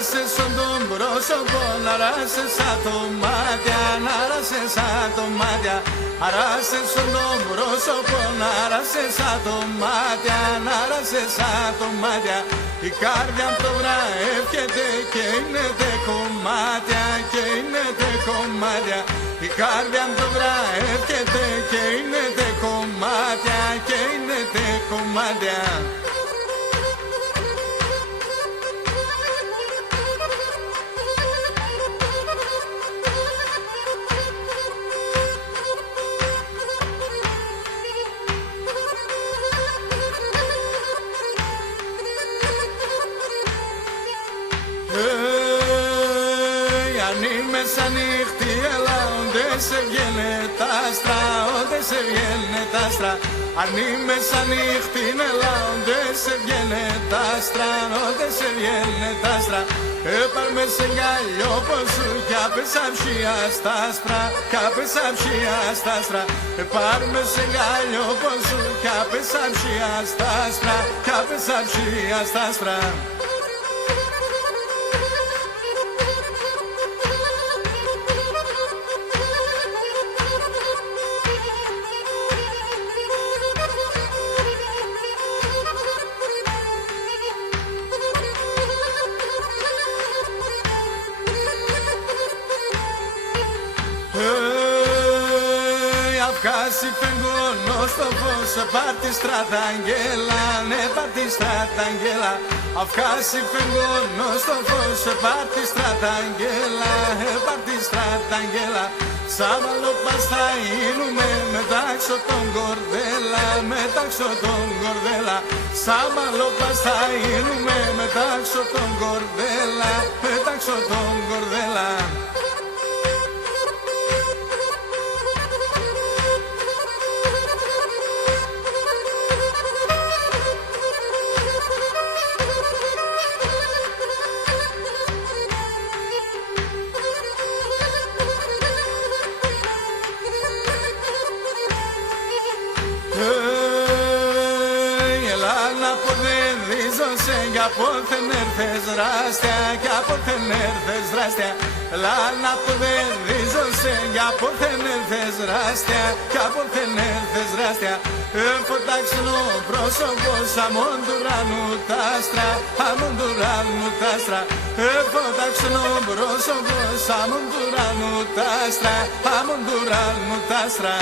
ράσε σαν τον πρόσωπο, να ράσε σαν το μάτια, να ράσε σαν το μάτια. Αράσε σαν τον πρόσωπο, να ράσε σαν το μάτια, να ράσε σαν το μάτια. Η καρδιά μου το βραεύκεται και είναι τε κομμάτια, και είναι τε κομμάτια. Η καρδιά μου το βραεύκεται και είναι τε κομμάτια, και είναι τε κομμάτια. Αν είμαι σαν νύχτη, έλα, όντε σε βγαίνε τα άστρα, όντε σε βγαίνε τα άστρα. Αν είμαι σαν νύχτη, έλα, όντε σε βγαίνε τα άστρα, όντε σε βγαίνε τα άστρα. Πάρ' με σε γκαλιό ποσού κι άπεσα ψία στα άσπρα, κι άπεσα ψία στα άστρα. Πάρ' με σε γκαλιό ποσού κι άπεσα ψία στα άσπρα, κι άπεσα ψία στα άσπρα. Αυκάσει φεγγόνο στο φως, πάρ' τη στραταγγέλα, ναι πάρ' τη στραταγγέλα. Αυκάσει φεγγόνο στο φως, πάρ' τη στραταγγέλα, πάρ' τη στραταγγέλα. Σάβαλοπας θα γίνουμε μετάξω τον κορδέλα, μετάξω τον κορδέλα. Σάβαλοπας θα γίνουμε μετάξω τον κορδέλα, μετάξω τον κορδέλα. Κι απόθεν έρθες δράστια, κι απόθεν έρθες δράστια. Λάνα που δεν ρίζωσε, κι απόθεν έρθες δράστια, κι απόθεν έρθες δράστια. Φωτάξινο πρόσωπο, αμόν του ουρανού τ' άστρα, αμόν του ουρανού τ' άστρα. Φωτάξινο πρόσωπο, αμόν του ουρανού τ' άστρα, αμόν του ουρανού τ' άστρα.